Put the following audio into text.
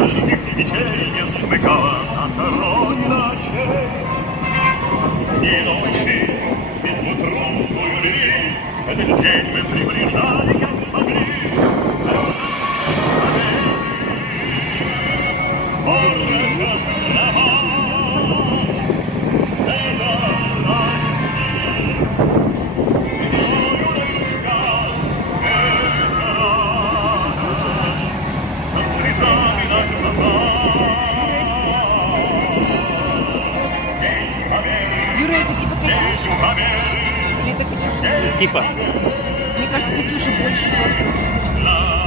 Январских мечей не смыкала на троне ночей. И ночи, ведь утром любви, этот день мы приближали, как могли. Юра, это типа Катюша? Или это Катюша? Типа. Мне кажется, Катюша больше.